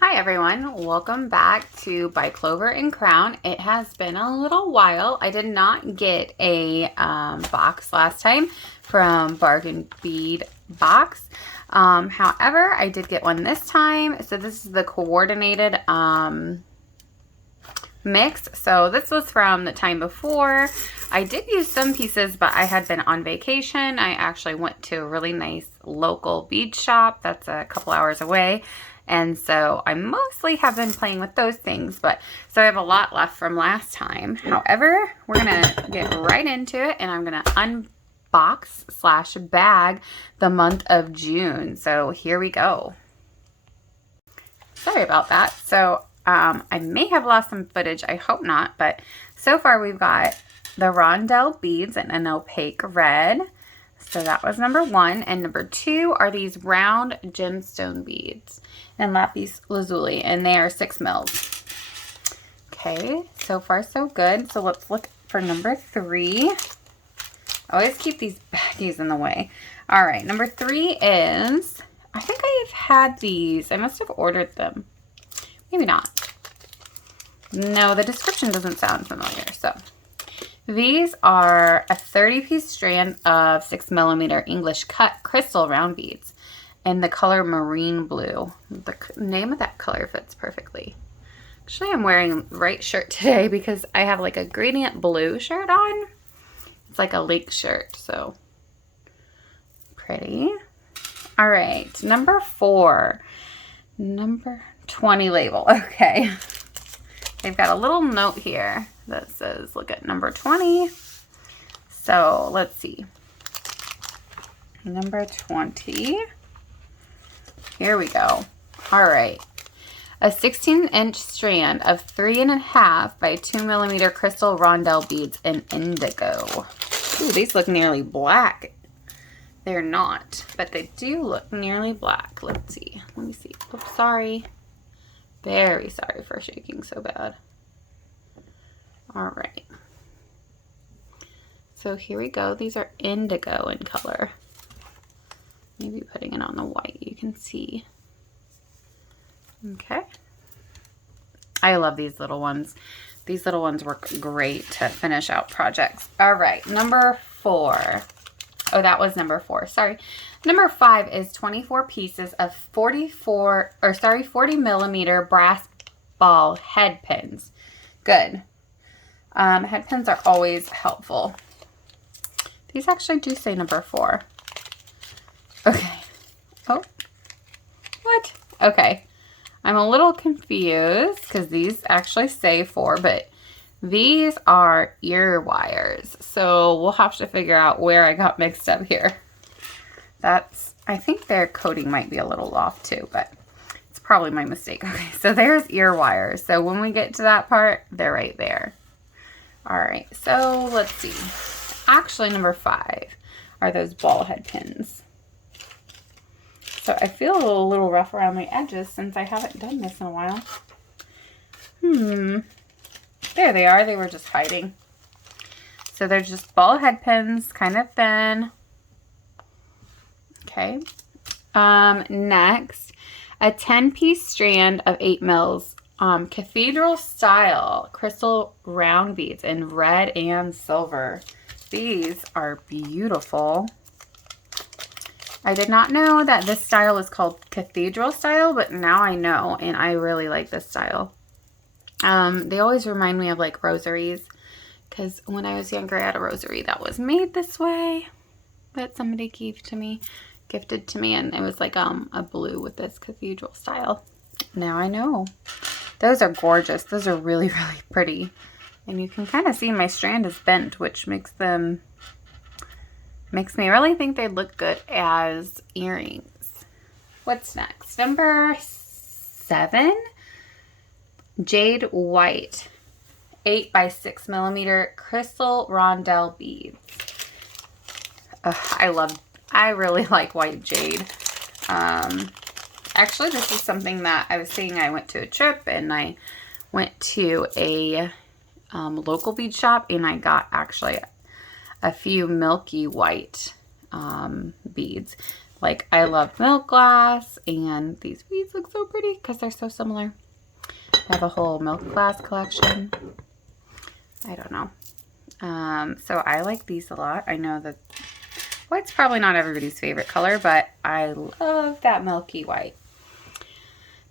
Hi everyone, welcome back to By Clover and Crown. It has been a little while. I did not get a box last time from Bargain Bead box. However, I did get one this time. So this is the coordinated mix. So this was from the time before. I did use some pieces, but I had been on vacation. I actually went to a really nice local bead shop that's a couple hours away. And so I mostly have been playing with those things, but so I have a lot left from last time. However, we're gonna get right into it and I'm gonna unbox / bag the month of June. So here we go. Sorry about that. So I may have lost some footage, I hope not, but so far we've got the rondelle beads in an opaque red. So that was number 1. And number 2 are these round gemstone beads and lapis lazuli, and they are 6 mils. Okay, so far so good. So let's look for number 3. I always keep these baggies in the way. All right, number 3 is, I think I've had these. I must have ordered them. Maybe not. No, the description doesn't sound familiar. So these are a 30-piece strand of 6mm English cut crystal round beads in the color marine blue. The name of that color fits perfectly. Actually, I'm wearing the right shirt today because I have like a gradient blue shirt on. It's like a lake shirt, so pretty. All right, number 4, number 20 label. Okay. They've got a little note here that says, look at number 20. So let's see. Number 20. Here we go. All right. A 16-inch strand of 3.5 by 2mm crystal rondelle beads in indigo. Ooh, these look nearly black. They're not, but they do look nearly black. Let's see. Let me see. Oops, sorry. Very sorry for shaking so bad. All right. So here we go. These are indigo in color. Maybe putting it on the white, you can see. Okay. I love these little ones. These little ones work great to finish out projects. All right, number 4. Oh, that was number 4. Sorry. Number 5 is 24 pieces of 40mm brass ball head pins. Good. Head pins are always helpful. These actually do say number 4. Okay. Oh. What? Okay. I'm a little confused because these actually say 4, but these are ear wires. So we'll have to figure out where I got mixed up here. I think their coding might be a little off too, but it's probably my mistake. Okay, so there's ear wires. So when we get to that part, they're right there. All right, so let's see. Actually, number 5 are those ball head pins. So I feel a little rough around the edges since I haven't done this in a while. There they are. They were just hiding. So they're just ball head pins, kind of thin. Okay. Next, a 10-piece strand of 8 mils Cathedral Style crystal round beads in red and silver. These are beautiful. I did not know that this style is called Cathedral Style, but now I know, and I really like this style. They always remind me of like rosaries, because when I was younger I had a rosary that was made this way that somebody gifted to me, and it was like a blue with this Cathedral Style. Now I know. Those are gorgeous. Those are really, really pretty. And you can kind of see my strand is bent, which makes me really think they'd look good as earrings. What's next? Number 7, Jade White 8 by 6mm crystal rondelle beads. I really like white jade. Actually, this is something that I was saying. I went to a trip and I went to a local bead shop and I got actually a few milky white beads. Like, I love milk glass, and these beads look so pretty because they're so similar. I have a whole milk glass collection. I don't know. So I like these a lot. I know that white's probably not everybody's favorite color, but I love that milky white.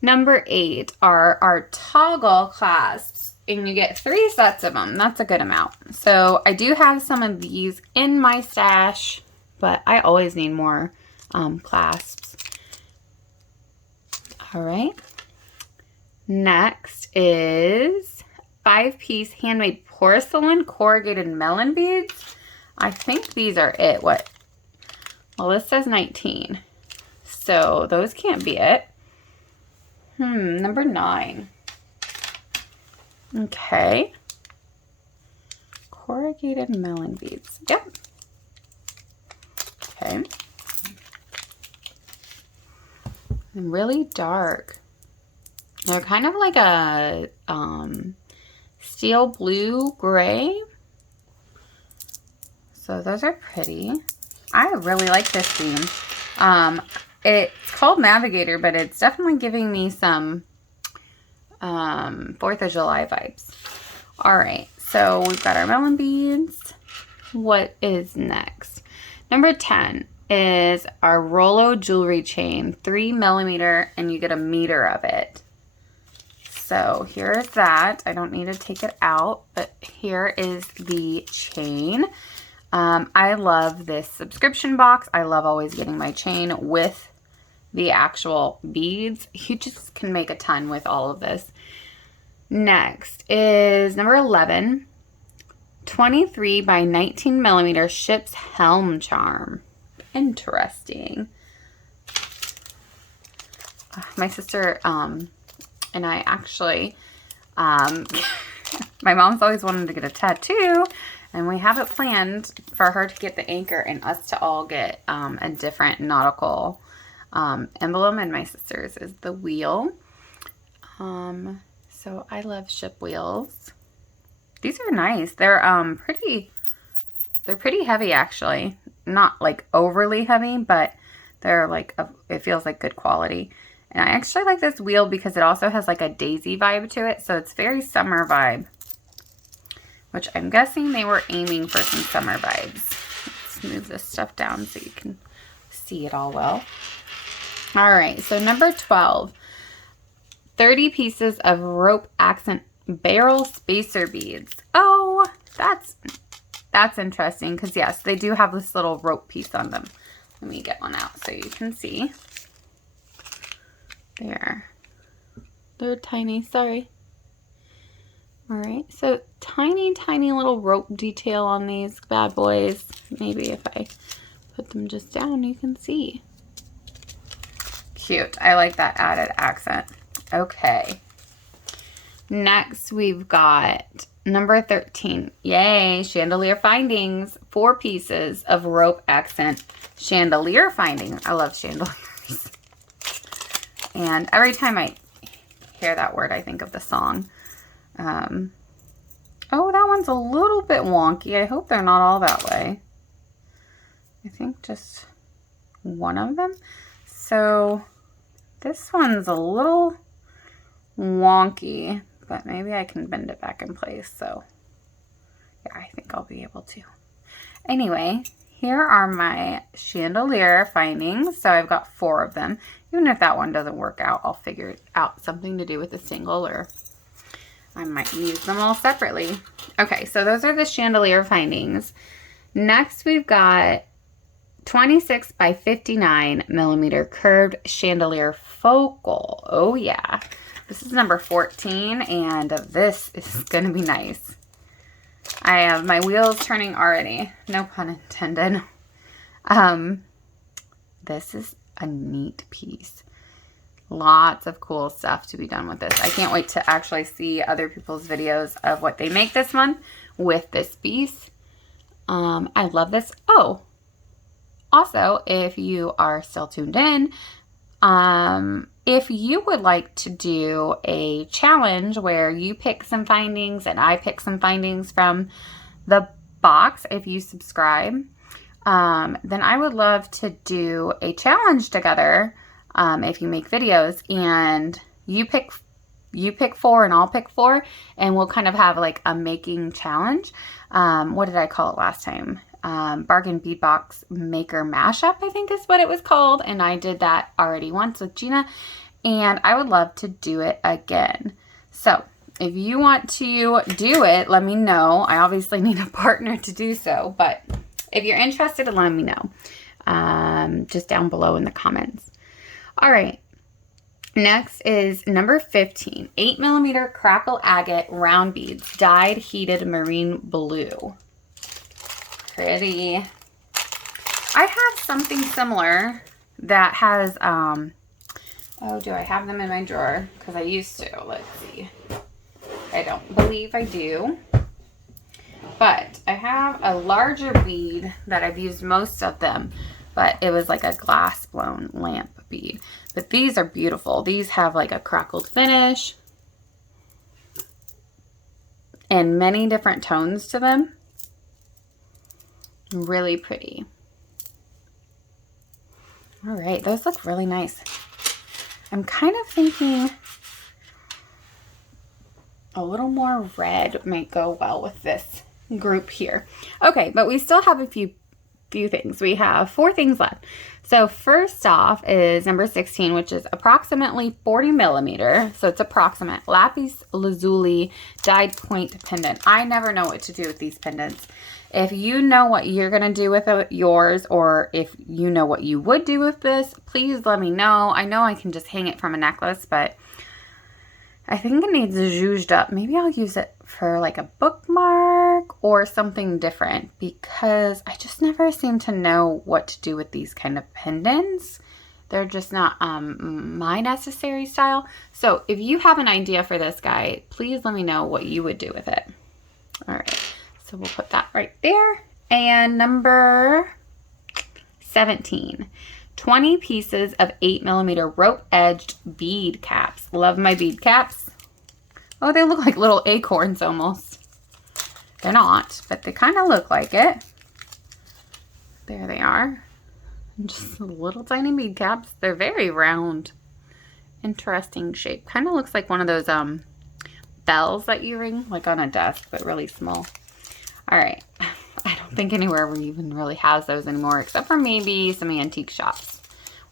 Number 8 are our toggle clasps, and you get 3 sets of them. That's a good amount. So I do have some of these in my stash, but I always need more clasps. All right. Next is 5-piece handmade porcelain corrugated melon beads. I think these are it. What? Well, this says 19. So those can't be it. Number 9. Okay. Corrugated melon beads. Yep. Okay. And really dark. They're kind of like a steel blue gray. So those are pretty. I really like this theme. It's called Navigator, but it's definitely giving me some 4th of July vibes. All right, so we've got our melon beads. What is next? Number 10 is our Rolo jewelry chain, 3mm, and you get 1 meter of it. So here's that. I don't need to take it out, but here is the chain. I love this subscription box. I love always getting my chain with the actual beads. You just can make a ton with all of this. Next is number 11, 23 by 19mm ships Helm Charm. Interesting. My sister and I actually, my mom's always wanted to get a tattoo, and we have it planned for her to get the anchor and us to all get a different nautical emblem, and my sister's is the wheel. So I love ship wheels. These are nice. They're pretty heavy, actually. Not like overly heavy, but they're like it feels like good quality. And I actually like this wheel because it also has like a daisy vibe to it, so it's very summer vibe, which I'm guessing they were aiming for some summer vibes. Let's move this stuff down so you can see it all well. All right, so number 12, 30 pieces of rope accent barrel spacer beads. Oh, that's interesting because, yes, they do have this little rope piece on them. Let me get one out so you can see. There. They're tiny, sorry. All right, so tiny, tiny little rope detail on these bad boys. Maybe if I put them just down, you can see. Cute. I like that added accent. Okay. Next, we've got number 13. Yay, Chandelier Findings. 4 pieces of rope accent chandelier finding. I love chandeliers. And every time I hear that word, I think of the song. Oh, that one's a little bit wonky. I hope they're not all that way. I think just one of them. So this one's a little wonky, but maybe I can bend it back in place. So yeah, I think I'll be able to. Anyway, here are my chandelier findings. So I've got 4 of them. Even if that one doesn't work out, I'll figure out something to do with a single, or I might use them all separately. Okay, so those are the chandelier findings. Next, we've got 26 by 59mm curved chandelier focal. Oh yeah. This is number 14, and this is going to be nice. I have my wheels turning already. No pun intended. This is a neat piece. Lots of cool stuff to be done with this. I can't wait to actually see other people's videos of what they make this month with this piece. I love this. Oh, also, if you are still tuned in, if you would like to do a challenge where you pick some findings and I pick some findings from the box, if you subscribe, then I would love to do a challenge together. If you make videos and you pick 4 and I'll pick 4, and we'll kind of have like a making challenge. What did I call it last time? Bargain Bead Box Maker Mashup, I think is what it was called. And I did that already once with Gina, and I would love to do it again. So if you want to do it, let me know. I obviously need a partner to do so, but if you're interested, let me know. Just down below in the comments. All right. Next is number 15, 8mm crackle agate round beads, dyed heated marine blue. Pretty. I have something similar that has, oh, do I have them in my drawer? Because I used to. Let's see. I don't believe I do. But I have a larger bead that I've used most of them, but it was like a glass blown lamp bead. But these are beautiful. These have like a crackled finish and many different tones to them. Really pretty. All right, those look really nice. I'm kind of thinking a little more red might go well with this group here. Okay, but we still have a few things. We have 4 things left. So first off is number 16, which is approximately 40mm. So it's approximate lapis lazuli dyed point pendant. I never know what to do with these pendants. If you know what you're going to do with yours, or if you know what you would do with this, please let me know. I know I can just hang it from a necklace, but I think it needs zhuzhed up. Maybe I'll use it for like a bookmark or something different, because I just never seem to know what to do with these kind of pendants. They're just not my necessary style. So if you have an idea for this guy, please let me know what you would do with it. All right, so we'll put that right there. And number 17. 20 pieces of 8mm rope edged bead caps. Love my bead caps. Oh, they look like little acorns almost. They're not, but they kind of look like it. There they are. Just little tiny bead caps. They're very round. Interesting shape. Kind of looks like one of those bells that you ring like on a desk, but really small. All right. I don't think anywhere even really has those anymore, except for maybe some antique shops,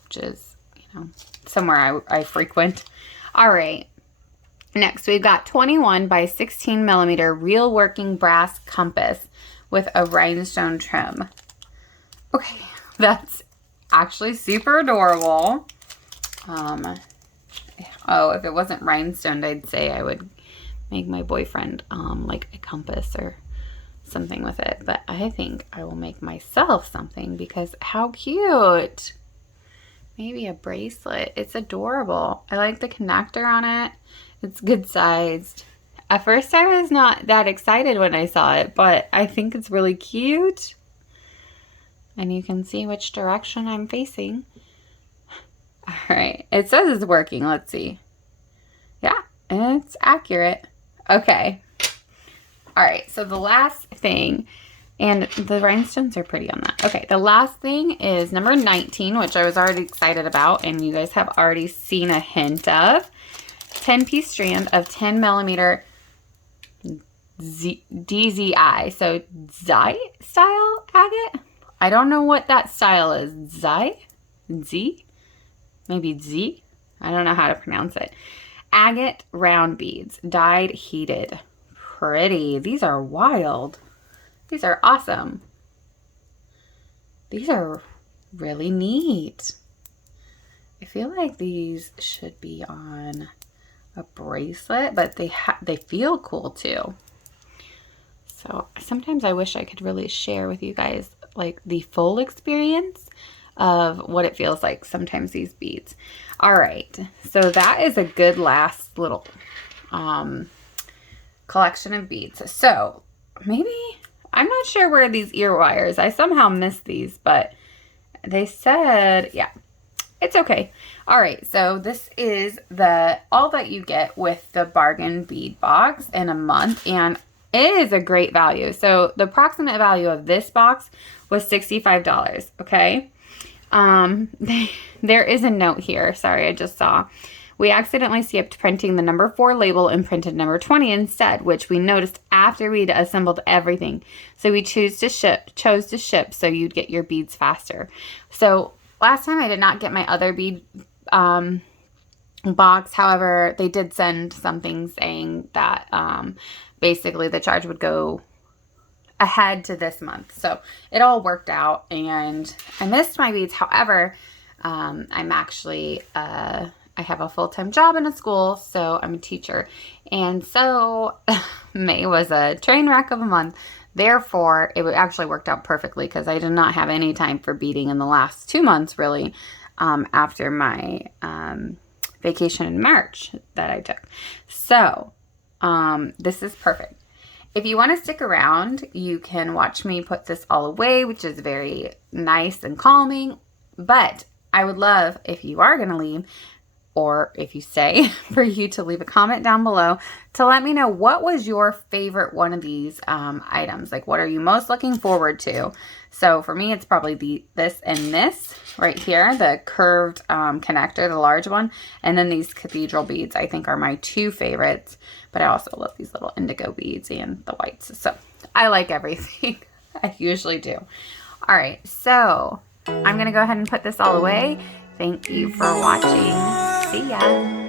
which is, you know, somewhere I frequent. All right. Next, we've got 21 by 16mm real working brass compass with a rhinestone trim. Okay, that's actually super adorable. Oh, if it wasn't rhinestoned, I'd say I would make my boyfriend like a compass or something with it, but I think I will make myself something, because how cute. Maybe a bracelet. It's adorable. I like the connector on it. It's good sized. At first I was not that excited when I saw it, but I think it's really cute. And you can see which direction I'm facing. All right, it says it's working. Let's see. Yeah, it's accurate. Okay. All right, so the last thing, and the rhinestones are pretty on that. Okay, the last thing is number 19, which I was already excited about, and you guys have already seen a hint of. 10-piece strand of 10mm DZI, so Zai style agate? I don't know what that style is. Zai? Z? Maybe Z? I don't know how to pronounce it. Agate round beads, dyed heated. Pretty. These are wild. These are awesome. These are really neat. I feel like these should be on a bracelet, but they feel cool too. So sometimes I wish I could really share with you guys like the full experience of what it feels like sometimes these beads. All right, so that is a good last little collection of beads. So maybe, I'm not sure where these ear wires, I somehow missed these, but they said, yeah, it's okay. All right, so this is all that you get with the bargain bead box in a month. And It is a great value. So the approximate value of this box was $65, okay? There is a note here. Sorry, I just saw. We accidentally skipped printing the number 4 label and printed number 20 instead, which we noticed after we'd assembled everything. So we chose to ship so you'd get your beads faster. So last time I did not get my other bead box. However, they did send something saying that basically the charge would go ahead to this month. So it all worked out, and I missed my beads. However, I'm actually I have a full-time job in a school, so I'm a teacher, and so May was a train wreck of a month. Therefore, it actually worked out perfectly because I did not have any time for beading in the last 2 months, really, after my vacation in March that I took. So this is perfect. If you want to stick around, you can watch me put this all away, which is very nice and calming. But I would love, if you are going to leave, or if you stay, for you to leave a comment down below to let me know what was your favorite one of these items. Like, what are you most looking forward to? So for me, it's probably this and this right here, the curved connector, the large one. And then these cathedral beads, I think, are my 2 favorites. But I also love these little indigo beads and the whites. So I like everything. I usually do. All right, so I'm going to go ahead and put this all away. Thank you for watching. See ya.